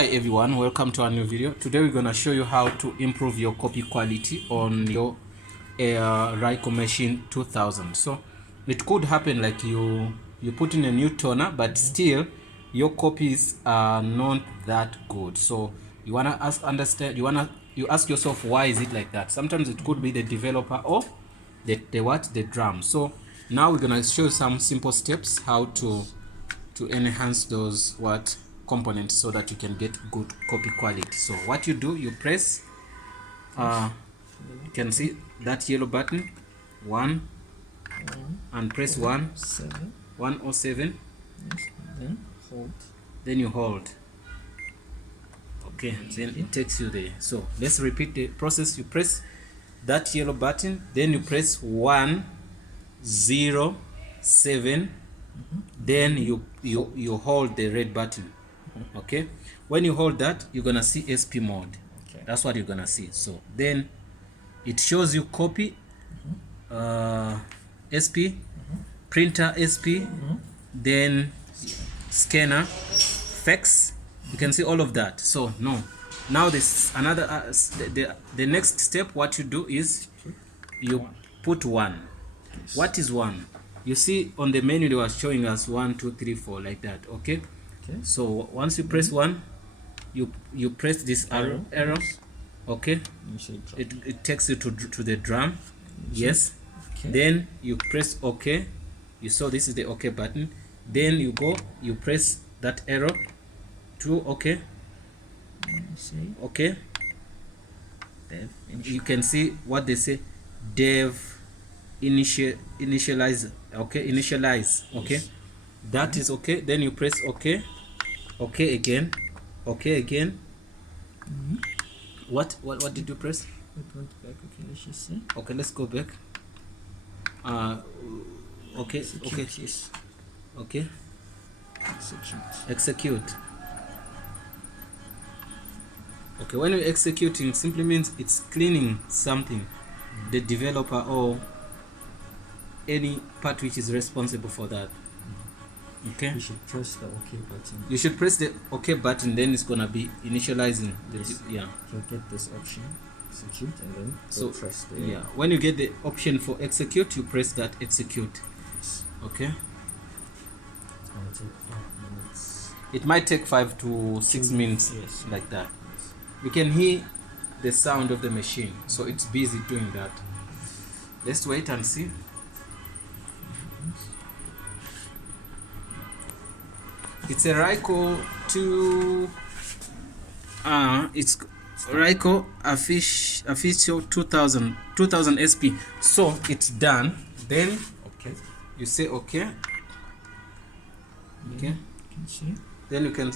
Hi everyone, welcome to our new video. Today we're going to show you how to improve your copy quality on your Ricoh machine 2000. So it could happen like you put in a new toner, but still your copies are not that good. So you want to you ask yourself, why is it like that? Sometimes it could be the developer or the drum. So now we're going to show some simple steps how to enhance those components so that you can get good copy quality. So what you do, you press you can see that yellow button 1 and press 107, then you hold. Okay, then it takes you there. So let's repeat the process. You press that yellow button, then you press 107, then you hold the red button. Okay, when you hold that, you're gonna see SP mode. Okay, that's what you're gonna see. So then it shows you copy, SP, printer SP, then scanner, fax. You can see all of that. So now this another the next step. What you do is you put 1. What is 1? You see on the menu they were showing us 1, 2, 3, 4 like that. Okay. So once you press 1, you press this arrow. Okay, it takes you to the drum. Yes. Okay. Then you press OK. You saw this is the OK button. Then you press that arrow to OK. Okay, you can see what they say, dev initialize. Okay, initialize. Okay, yes. That is okay. Then you press OK. OK again. OK again. What did you press? Okay, let's just see. Okay, let's go back. Okay. Okay. Execute. Okay, when you're executing, simply means it's cleaning something, the developer or any part which is responsible for that. Okay, you should press the OK button. You should press the OK button, then it's gonna be initializing the yeah. You'll get this option, execute, and then press the when you get the option for execute, you press that execute. Yes. Okay, it's gonna take 5 minutes. It might take 5 to 6 minutes. Yes. Like that. You can hear the sound of the machine, so it's busy doing that. Let's wait and see. It's a Ricoh it's Ricoh Aficio 2000 SP. So it's done. Then you say okay. Okay. Then you can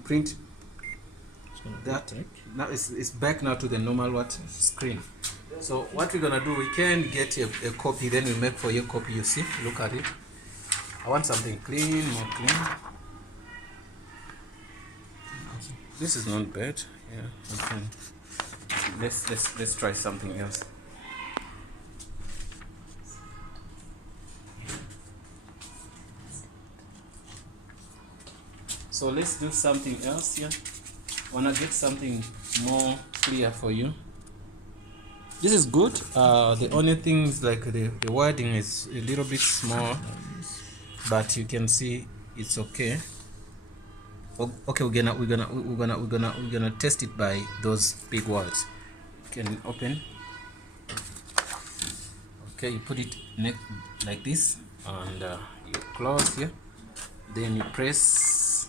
print that. Now it's back now to the normal screen. So what we're gonna do, we can get a copy, then we make for your copy. You see, look at it. I want something clean, more clean. This is not bad. Yeah, okay. Let's try something else. So let's do something else here. Wanna get something more clear for you. This is good. The only thing is like the wording is a little bit small, but you can see it's okay. Okay, we're gonna test it by those big words. You can open. Okay, you put it like this, and you close here. Then you press.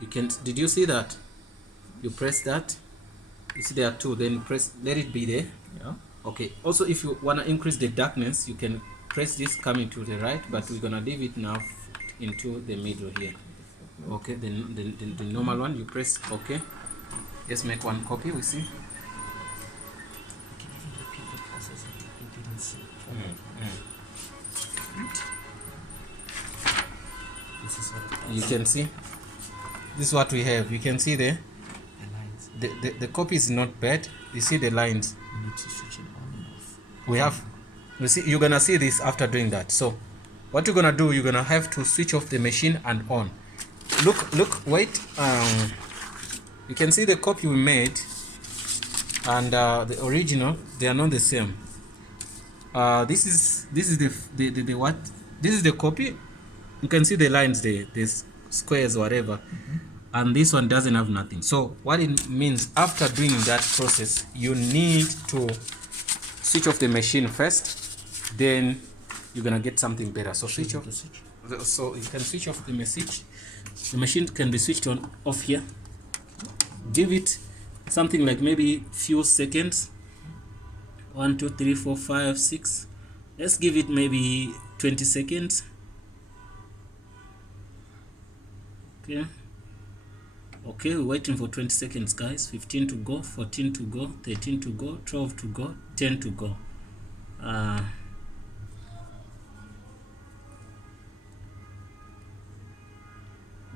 Did you see that? You press that. You see there are 2. Then press. Let it be there. Yeah. Okay. Also, if you wanna increase the darkness, you can press this coming to the right, but we're gonna leave it now into the middle here. Okay, the normal one, you press OK. Let's make one copy. We see. You can see. This is what we have. You can see there. The copy is not bad. You see the lines. You need to switch it on and off. We have. You see, you're gonna see this after doing that. So, what you're gonna do, you're gonna have to switch off the machine and on. Look, wait. You can see the copy we made and the original, they are not the same. This is the what? This is the copy. You can see the lines, the squares, whatever. And this one doesn't have nothing. So what it means, after doing that process, you need to switch off the machine first, then you're gonna get something better. So switch off. So you can switch off the message. The machine can be switched on off here. Give it something like maybe few seconds. 1, 2, 3, 4, 5, 6. Let's give it maybe 20 seconds. Okay. Okay, we're waiting for 20 seconds, guys. 15 to go, 14 to go, 13 to go, 12 to go, 10 to go.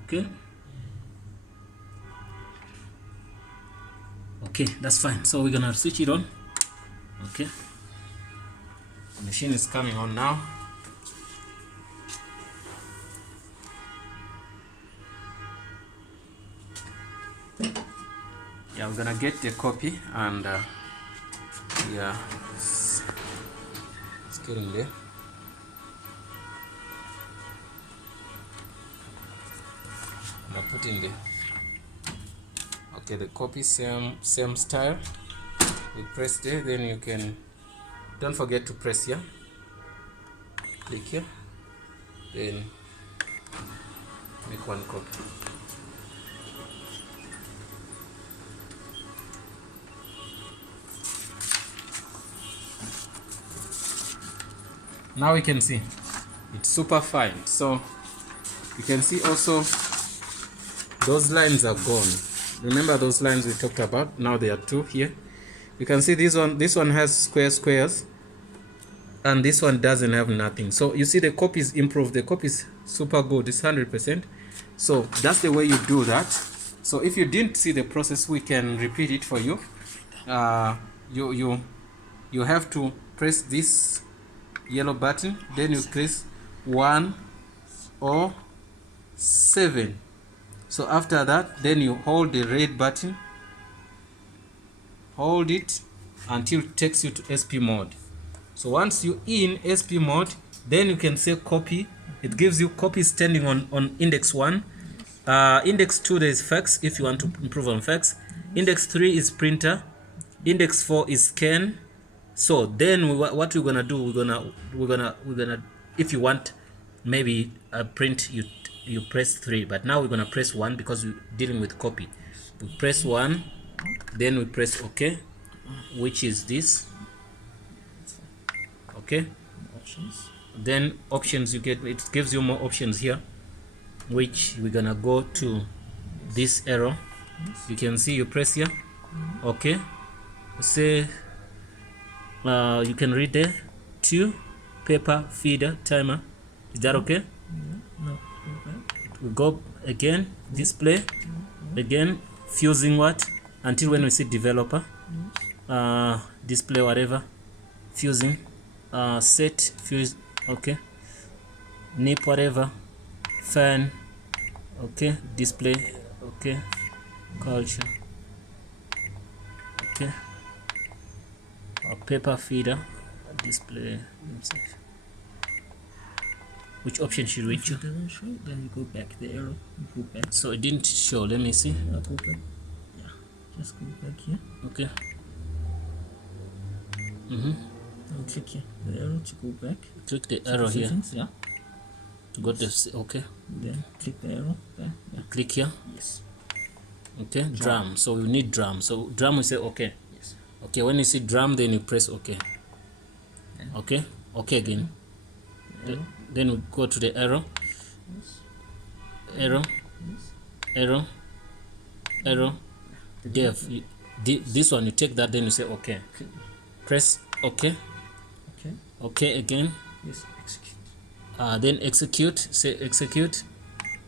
Okay. Okay, that's fine. So we're gonna switch it on. Okay. The machine is coming on now. Yeah, we're gonna get the copy and yeah, it's getting there. I'm gonna put in the okay, the copy, same style. We press there, then you can, don't forget to press here, click here, then make one copy. Now we can see it's super fine. So you can see also those lines are gone. Remember those lines we talked about? Now there are two here. You can see this one has squares, and this one doesn't have nothing. So you see the copy is improved. The copy is super good. It's 100%. So that's the way you do that. So if you didn't see the process, we can repeat it for you. You have to press this yellow button, then you press 1 or 7. So after that, then you hold the red button, hold it until it takes you to SP mode. So once you in SP mode, then you can say copy. It gives you copy standing on index 1. Index 2 there is fax if you want to improve on fax. Index 3 is printer. Index 4 is scan. So then what we're gonna do, we're gonna if you want maybe a print, you press 3, but now we're gonna press 1 because we're dealing with copy. We press 1, then we press OK, which is this. Okay, options. Then options, you get, it gives you more options here, which we're gonna go to this arrow. You can see, you press here. Okay, say you can read there 2 paper feeder timer. Is that okay? No. We go again, display again, fusing what until when we see developer, display whatever, fusing, set fuse, okay, nip whatever, fan, okay, display, okay, culture, okay, paper feeder, display. Which option should we choose? Doesn't show, then you go back the arrow, you go back. So it didn't show. Let me see. Go back. Yeah, just go back here. Okay. And click here the arrow to go back. Click the arrow here. Settings, yeah. To go to okay. Then click the arrow there. Yeah. Click here. Yes. Okay. Drum. So we need drum. So drum we say okay. Yes. Okay. When you see drum, then you press okay. Yeah. Okay. Okay again. Then we go to the arrow. Yes. Arrow. Yes. Arrow. Arrow. Dev. This one you take that. Then you say okay. Press okay. Okay. Okay again. Yes. Execute. Then execute. Say execute.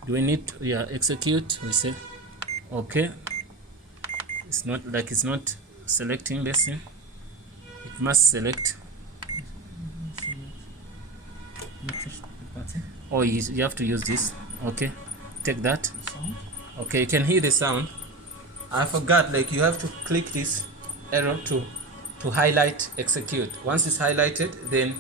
Do we need to, yeah, execute? We say okay. It's not like it's not selecting this thing. It must select. Oh, you have to use this. Okay, take that. Okay, you can hear the sound. I forgot, like you have to click this arrow to highlight execute. Once it's highlighted, then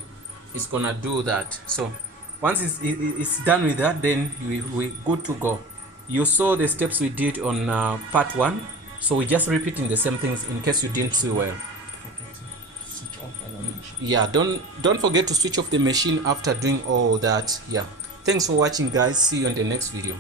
it's gonna do that. So once it's done with that, then we good to go. You saw the steps we did on part 1, so we're just repeating the same things in case you didn't see well. Switch off animation. Yeah, don't forget to switch off the machine after doing all that. Yeah, thanks for watching, guys. See you on the next video.